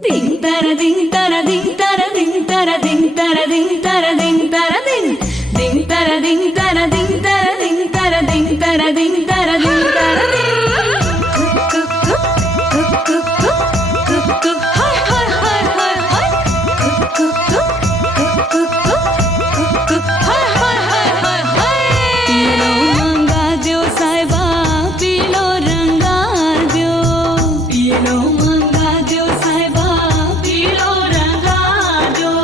Ding tara ding tara ding tara ding tara ding tara ding tara ding tara ding ding tara ding tara ding tara ding tara ding tara ding tara ding tara ding hi hi hi hi hi hi hi hi hi hi पीलो मंगा दो साहिबा पीलो रंगा दो पीलो मंगा दो साहिबा पीलो रंगा दो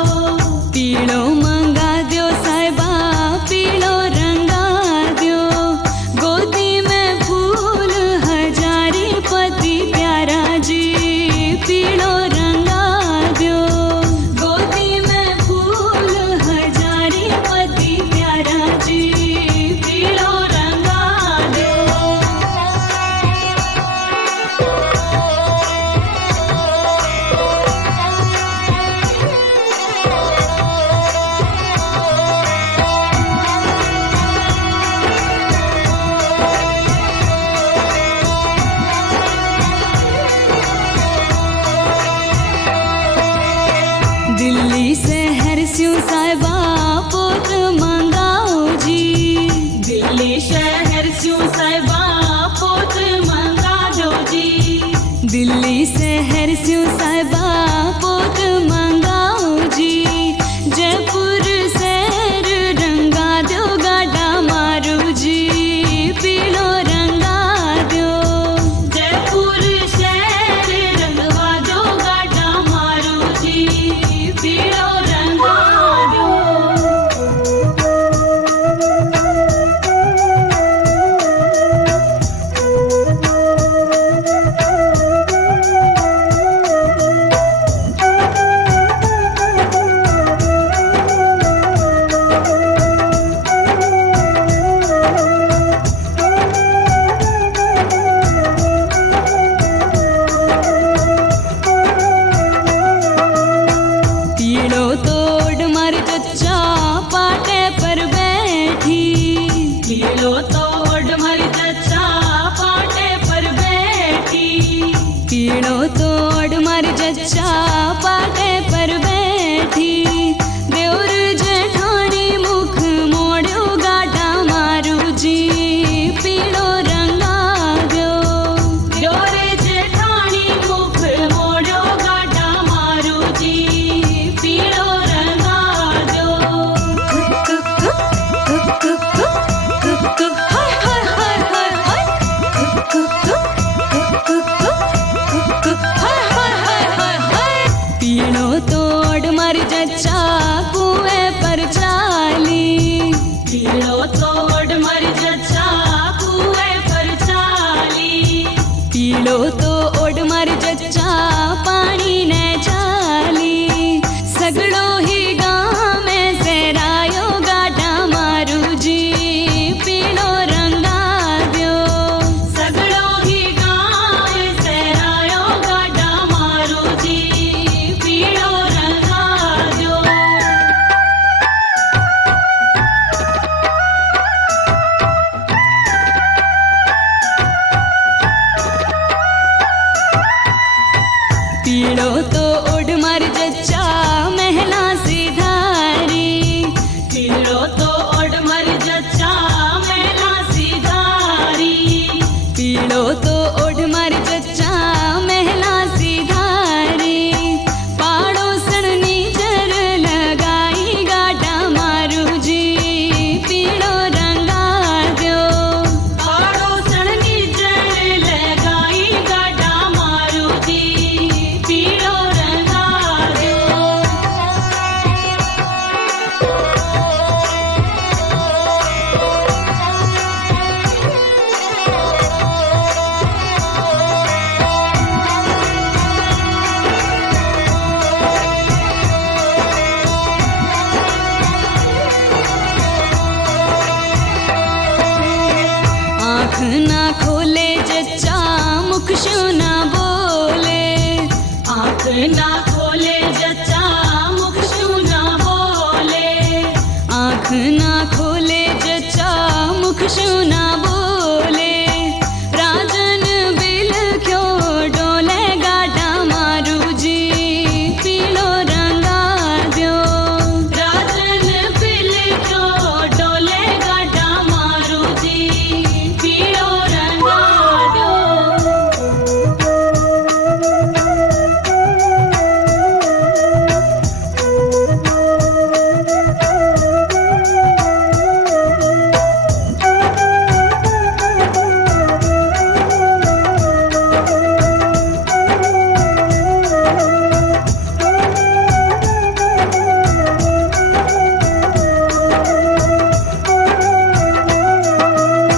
पीलो मंगा दो साहिबा पीलो रंगा दो गोदी में फूल हजारी पति प्यारा जी पीलो रंगा दो गोदी में फूल हजारी पति प्यारा जी पीलो रंगा दो दिल्ली शहर स्यों साहिबा पोत मंगाओ जी दिल्ली शहर स्यों साहिबा पोत मंगा दो जी दिल्ली शहर स्यों साहिबा पोत मंगाओ जी जयपुर शहर रंगा दो गाडा मारू जी पीलो रंगा दो जयपुर शहर रंगवा दो गाडा मारू जी पीलो रंगा दो पीड़ो तोड़ मर चचा पाटे पर बैठी पीड़ो तोड़ मर चचा पाटे पर बैठी पीड़ो तोड़ मर चचा पाटे पर बैठी देवर जेठानी मुख मोड़ो गाडा मारू जी पीड़ो रंगा दो देवर जेठानी मुख मोड़ो गाडा मारू जी पीलो रंगा दो हाय हाय हाय हाय हाय हाय हाय हाय हाय हाय पीलो तोड़ मर जच्चा कुएं पर चाली पीलो तोड़ मर जच्चा कुएं पर चाली पीलो तोड़ मर जच्चा पानी ने चाली सगड़ो ही गाँव में सेरायो गाडा मारू जी पीलो रंगा दो सगड़ो ही गाँव में सेरायो गाडा मारू जी पीलो रंगा दो पीड़ो तो उड़ मर जच्चा महला सिधारी पीड़ो तो उड़ मर जच्चा महला सिधारी पीड़ो तो उड़ मर जच्चा महला सिधारी पाड़ोसन नीचर लगाई गाडा मारू जी पीड़ो रंगा दो पाड़ोसन नीचर लगाई गाडा मारू जी पीलो रंगा दो आँख ना खोले जच्चा मुख शू ना बोले आँख ना खोले जच्चा मुख शू ना बोले आँख ना खोले जच्चा मुख शू ना बोले